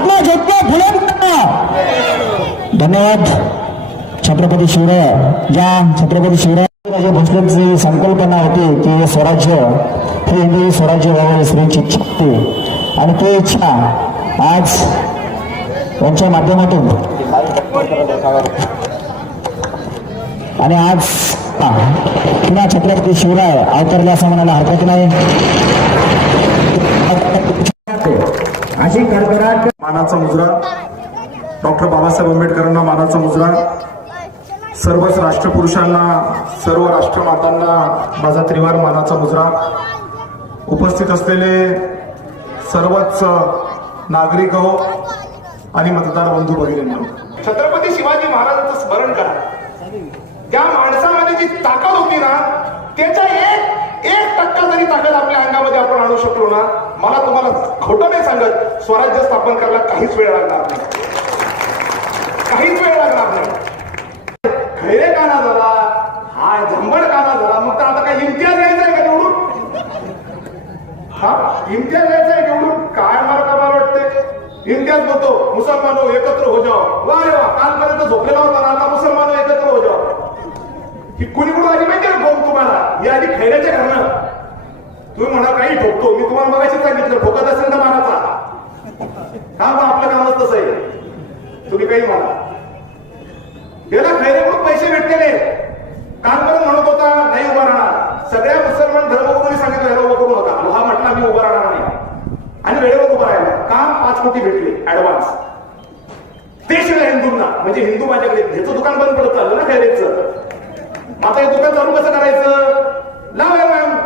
महात्मा ज्योतिबा फुलेंना धन्यवाद छत्रपती शिवराय. ज्या छत्रपती शिवराय भोसलेंची संकल्पना होती की स्वराज्य हे हिंदवी स्वराज्य व्हावं स्त्रीची इच्छा होती आणि ती इच्छा आज यांच्या माध्यमातून. आणि आज पुन्हा छत्रपती शिवराय अवतरले असं म्हणायला हरकत नाही. अशी कडकडाट मानाचा मुजरा. डॉक्टर बाबासाहेब आंबेडकरांना मानाचा मुजरा. सर्वच राष्ट्रपुरुषांना सर्व राष्ट्रमातांना माझा त्रिवार मानाचा मुजरा. उपस्थित असलेले सर्वच नागरिक हो आणि मतदार बंधू भगिनींना. छत्रपती शिवाजी महाराजांचं स्मरण करा. त्या माणसामध्ये जी ताकद होती ना त्याच्या एक एक टक्का जरी ताकद आपल्या अंगामध्ये आपण आणू शकलो ना मला तुम्हाला खोटं नाही सांगत. स्वराज्य स्थापन करायला काहीच वेळ लागणार नाही. काहीच वेळ लागणार नाही. खैरे काना झाला हा झंबड काना झाला मग तर आता काय इम्तियाज घ्यायचा आहे का निवडून? हा? इम्तियाज घ्यायचा आहे निवडून? काय मला का मला वाटते इम्तियाज होतो मुसलमान हो एकत्र हो जाओ. वा रे वा कालपर्यंत झोपलेला होता ना आता मुसलमान हो, एकत्र हो जाओ. ही कुणी कुणी आली माहिती आहे का? तुम्हाला? ही आधी खैऱ्याच्या घरनं. तुम्ही म्हणा काही ठोकतो. मी तुम्हाला मगाशी सांगितलं ठोकत असेल तर मानाचा. हा मग आपलं कामच तसं आहे तुम्ही काही म्हणा. याला म्हणून पैसे भेटलेले. कालपर्यंत म्हणत होता नाही उभा राहणार. सगळ्या मुसलमान धर्मगुरूंनी सांगितलं याला उभं करू नका. हा म्हटला मी उभा राहणार नाही. आणि वेळेवर उभा राहिला. काम पाच कोटी भेटले ऍडव्हान्स ते शिवाय हिंदूंना. म्हणजे हिंदू माझ्याकडे ह्याचं दुकान बंद पडत चाललं ना खैरेचं. आता हे दुकान चालू कसं करायचं? लावा मॅम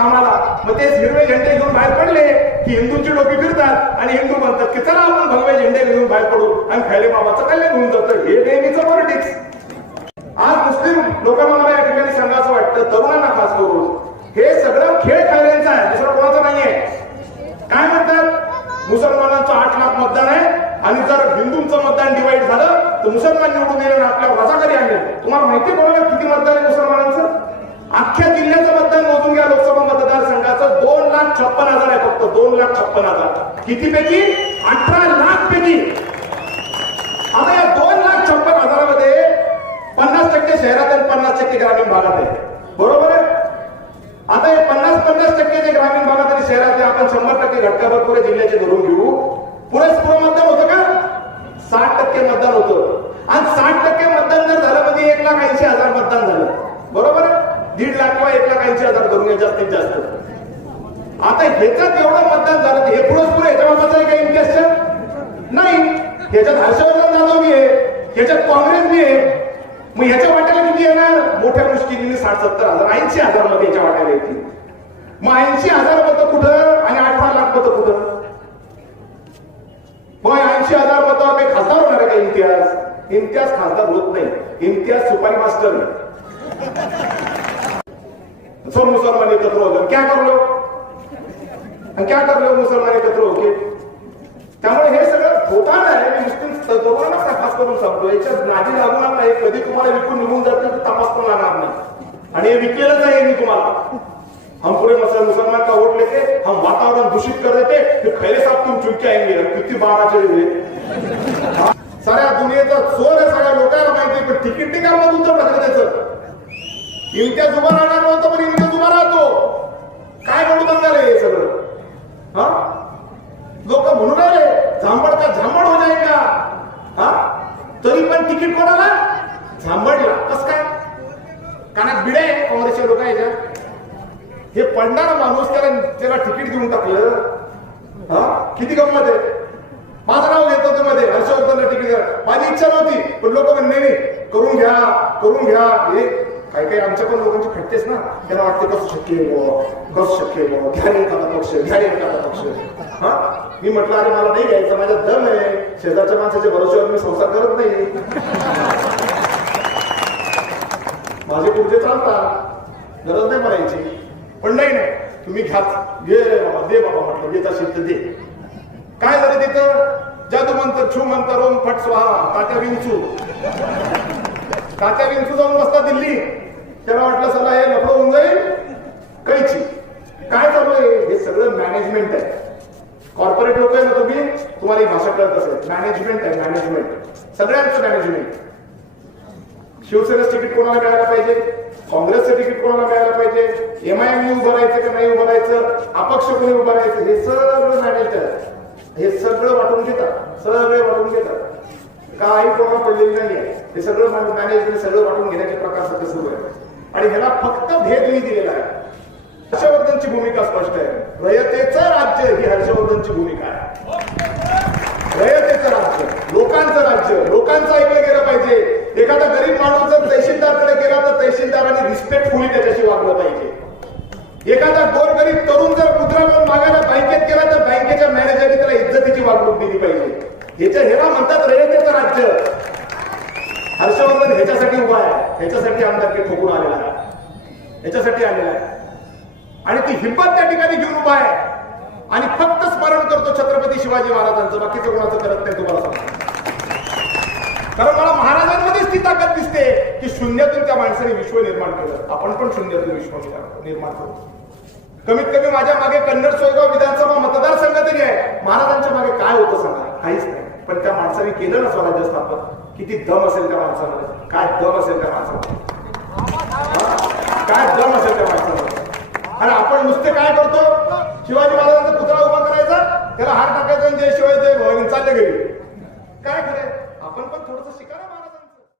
कामाला. मग ते हिरवे झेंडे घेऊन बाहेर पडले की हिंदूंची डोकी फिरतात आणि हिंदू म्हणतात की चला आपण भगवे झेंडे घेऊन बाहेर पडू. आणि खायले बाबाचं कल्याण होऊन जातं. हे नेहमीचं पॉलिटिक्स आज मुस्लिम लोकांना मला या ठिकाणी सांगायचं वाटतं तरुणांना खास करून. हे सगळं खेळ खेळायचा आहे दुसरं कोणाचं नाहीये. काय म्हणतात? मुसलमानांचं आठ लाख मतदान आहे आणि जर हिंदूंचं मतदान डिवाइड झालं तर मुसलमान निवडून येणार आपल्या रजाकारी आणले तुम्हाला माहिती कोणाला किती मतदान आहे मुसलमानांचं? अख्ख्या जिल्ह्याचं मतदान मोजून घ्या लोकसभा छप्पन हजार आहे फक्त दोन लाख छप्पन हजार. किती पैकी अठरा लाख पैकी आता या दोन लाख छप्पन हजारामध्ये पन्नास टक्के शहरात आणि पन्नास टक्के ग्रामीण भागात आहे. बरोबर आहे? आता हे पन्नास पन्नास टक्के जे ग्रामीण भागात आणि शहरातले आपण शंभर टक्के घटकाभर पुरे जिल्ह्याचे धरून घेऊ. पुरेसपूर मतदान होतं का? साठ टक्के मतदान होतं. आणि साठ टक्के मतदान जर झालं म्हणजे एक लाख ऐंशी हजार मतदान झालं. बरोबर आहे? दीड लाख किंवा एक लाख ऐंशी हजार धरून घ्या जास्तीत जास्त. आता ह्याच्यात एवढं मतदान झालं हे पुरेसपूर ह्याच्याबाबत आहे का इंटरेस्ट नाही. ह्याच्यात हर्षवर्धन जाधव मी आहे ह्याच्यात काँग्रेस बी आहे. मग ह्याच्या वाट्याला किती येणार? मोठ्या मुश्किलीने साठ सत्तर हजार ऐंशी हजारमध्ये याच्या वाट्याला येतील. मग ऐंशी हजार मतं कुठं आणि अठरा लाख मतं कुठं? मग ऐंशी हजार मतं काही खासदार होणार आहे का इम्तियाज? इम्तियाज खासदार होत नाही. इम्तियाज सुपारी मास्टर. है सब मुसलमान एकत्र हो गए क्या क्या कर लो मुसलमान एकत्र होके त्यामुळे हे सगळं होताना आहे. मी मुस्लिम तरुणांना खास करून सांगतो. याच्या नादी लागणार नाही. कधी तुम्हाला विकून निघून जातील तर तपास पण लागणार नाही. आणि हे विकलेलंच नाही मी तुम्हाला. हम पूरे मसल मुसलमान का वोट लेके हम वातावरण दूषित कर देते. फिर खैरे साहब तुम चुप के आएंगे किती बाराचे हुए साऱ्या दुनियेचा चोर आहे. सगळ्या लोकांना माहिती पण तिकीट नाही का मग तुमचं ढकल इमत्या जुबान उभा राहणार नव्हतं पण इम्तियाज उभा राहतो काय म्हणून बंगाल आहे हे सगळं हा लोक म्हणून राहिले झांबड का झांबड हो जाएगा हा तरी तिकीट कोणाला? झांबडला कस काय? कानात बिडे आहे काँग्रेसचे लोक याच्या हे? पडणारा माणूस त्याला त्याला तिकीट देऊन टाकलं. हा? किती गंमत आहे. माझं नाव घेत होतं मध्ये हर्षवर्धनला तिकीट द्या. माझी इच्छा नव्हती पण लोक म्हणले नाही करून घ्या करून घ्या. हे काही काही आमच्या पण लोकांची खटतेच ना. त्यांना वाटते कसं शक्य आहे कसं शक्य आहे घ्या एखादा पक्ष घ्या एखादा पक्ष. हा? मी म्हटलं अरे मला नाही घ्यायचं. माझा दम आहे. शेजारच्या माणसाच्या भरोश्यावर मी संसार करत नाही. माझे पुढचे चालतात गरज नाही म्हणायची. पण नाही नाही. तुम्ही घ्या. घे बाबा दे बाबा म्हटलं. देत असेल तर दे. काय झालं तिथं? जादू मंत्र छू मंत्र ओम फट स्वाहा. तात्या विंचू. तात्या विंचू जाऊन बसता दिल्ली. त्याला वाटलं सला हे लफडं होऊन जाईल. कैची. काय चालू आहे? हे सगळं मॅनेजमेंट आहे. कॉर्पोरेट लोक आहे ना तुम्ही तुम्हाला ही भाषा कळत असेल. मॅनेजमेंट आहे मॅनेजमेंट सगळ्यांचं मॅनेजमेंट शिवसेनेचं तिकीट कोणाला मिळायला पाहिजे? काँग्रेसचं तिकीट कोणाला मिळायला पाहिजे? एमआयएम उभं राहायचं का नाही उभं राहायचं? अपक्ष कोणी उभं राहायचं? हे सगळं मॅनेज हे सगळं वाटून घेतात. सगळे वाटून घेतात. काही कोणाला पडलेली नाहीये. हे सगळं मॅनेजमेंट सगळं वाटून घेण्याचे प्रकार सध्या सुरू आहे आणि ह्याला फक्त भेद मी दिलेला आहे. हर्षवर्धनची भूमिका स्पष्ट आहे. रयत राज्य ही हर्षवर्धनची भूमिका आहे रयतेचं राज्य लोकांचं राज्य लोकांचं ऐकलं गेलं पाहिजे एखादा गरीब माणूस जर तहसीलदारकडे गेला तर तहसीलदाराने रिस्पेक्टफुली त्याच्याशी वागलं पाहिजे एखादा गोरगरीब तरुण जर मुद्रा लोन मागायला बँकेत गेला तर बँकेच्या मॅनेजरने त्याला इज्जतीची वागणूक दिली पाहिजे. ह्याच्या हेरा म्हणतात रयतेचं राज्य. हर्षवर्धन ह्याच्यासाठी उभा आहे. ह्याच्यासाठी आमदार आमदारकी ठोकून आलेला आहे. ह्याच्यासाठी आलेला आहे. आणि ती हिंमत त्या ठिकाणी घेऊन उभा आहे. आणि फक्त स्मरण करतो छत्रपती शिवाजी महाराजांचं. बाकीचं कोणाचं करत नाही तुम्हाला सांगतो. कारण मला महाराजांमध्येच ती ताकद दिसते की शून्यातून त्या माणसाने विश्व निर्माण केलं. आपण पण शून्यातून विश्व निर्माण- करतो कमीत कमी माझ्या मागे कन्नड सोयगाव विधानसभा मतदारसंघ तरी आहे महाराजांच्या मागे काय होतं सांगा? काहीच नाही. पण त्या माणसाने केलं ना स्वराज्य स्थापन किती दम असेल त्या माणसामध्ये. काय दम असेल त्या माणसामध्ये? काय दम असेल त्या माणसामध्ये? आणि आपण नुसते काय करतो? शिवाजी महाराजांचा पुतळा उभा करायचा. त्याला हार टाकायचा जय शिवाजी जय भवानी चालले गेले काय खरंय आपण पण थोडस शिका.